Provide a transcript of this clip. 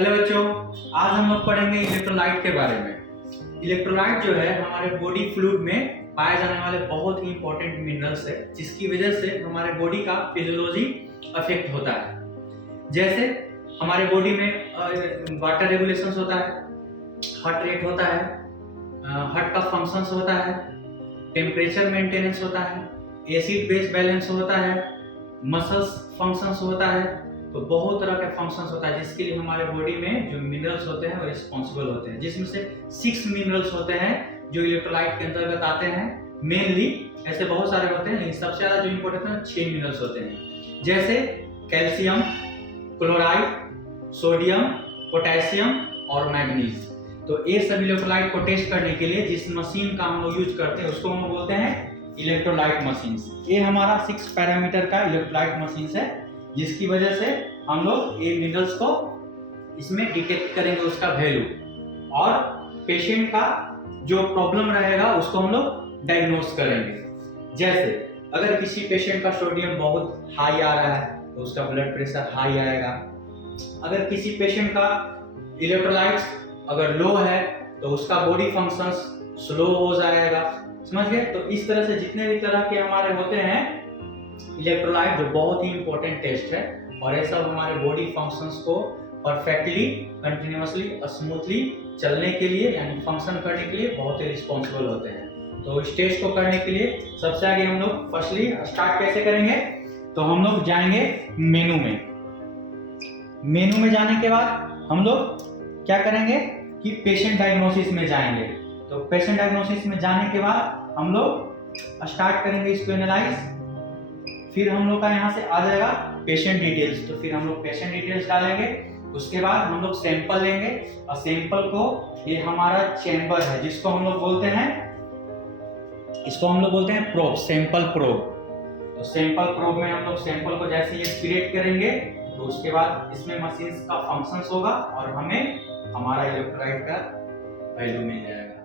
Hello बच्चों, आज हम लोग पढ़ेंगे इलेक्ट्रोलाइट के बारे में। इलेक्ट्रोलाइट जो है हमारे बॉडी फ्लूइड में पाए जाने वाले बहुत ही इंपॉर्टेंट मिनरल्स है, जिसकी वजह से हमारे बॉडी का फिजियोलॉजी अफेक्ट होता है। जैसे हमारे बॉडी में वाटर रेगुलेशन होता है, हार्ट रेट होता है, हार्ट का फंक्शंस होता है, टेम्परेचर मेंटेनेंस होता है, एसिड बेस बैलेंस होता है, मसल्स फंक्शंस होता है। तो बहुत तरह के फंक्शंस होता है जिसके लिए हमारे बॉडी में जो मिनरल्स होते हैं वो रिस्पॉन्सिबल होते हैं, जिसमें से 6 मिनरल्स होते हैं जो इलेक्ट्रोलाइट के अंतर्गत आते हैं। मेनली ऐसे बहुत सारे होते हैं, लेकिन सबसे ज्यादा जो इंपॉर्टेंट है 6 मिनरल्स होते हैं, जैसे कैल्शियम, क्लोराइड, सोडियम, पोटेशियम और मैग्नीज। तो ये सब इलेक्ट्रोलाइट को टेस्ट करने के लिए जिस मशीन का हम लोग यूज करते हैं उसको हम लोग बोलते हैं इलेक्ट्रोलाइट मशीन। ये हमारा 6 पैरामीटर का इलेक्ट्रोलाइट मशीन है, जिसकी वजह से हम लोग ये मिनरल्स को इसमें डिटेक्ट करेंगे, उसका वैल्यू, और पेशेंट का जो प्रॉब्लम रहेगा उसको हम लोग डायग्नोस करेंगे। जैसे अगर किसी पेशेंट का सोडियम बहुत हाई आ रहा है तो उसका ब्लड प्रेशर हाई आएगा। अगर किसी पेशेंट का इलेक्ट्रोलाइट्स अगर लो है तो उसका बॉडी फंक्शंस स्लो हो जाएगा। समझ गए? तो इस तरह से जितने भी तरह के हमारे होते हैं इलेक्ट्रोलाइट, जो बहुत ही इंपॉर्टेंट टेस्ट है, और ये सब हमारे बॉडी फंक्शंस को परफेक्टली, कंटिन्यूअसली, स्मूथली चलने के लिए यानी फंक्शन करने के लिए बहुत ही रिस्पॉन्सिबल होते हैं। तो इस टेस्ट को करने के लिए सबसे आगे हम लोग फर्स्टली स्टार्ट कैसे करेंगे, तो हम लोग जाएंगे मेनू में। मेनू में जाने के बाद हम लोग क्या करेंगे कि पेशेंट डायग्नोसिस में जाएंगे। तो पेशेंट डायग्नोसिस में जाने के बाद हम लोग स्टार्ट करेंगे इसको एनालाइज। फिर हम लोग का यहाँ से आ जाएगा पेशेंट डिटेल्स, तो फिर हम लोग पेशेंट डिटेल्स डालेंगे। उसके बाद हम लोग सैंपल लेंगे, और सैंपल को, ये हमारा चैम्बर है जिसको हम लोग बोलते हैं, इसको हम लोग बोलते हैं प्रोब, सैंपल प्रोब। तो सैंपल प्रोब में हम लोग सैंपल को जैसे ही एक्सपीरेट करेंगे तो उसके बाद इसमें मशीन का फंक्शंस होगा और हमें हमारा इलेक्ट्रोलाइट का वैल्यू मिल जाएगा।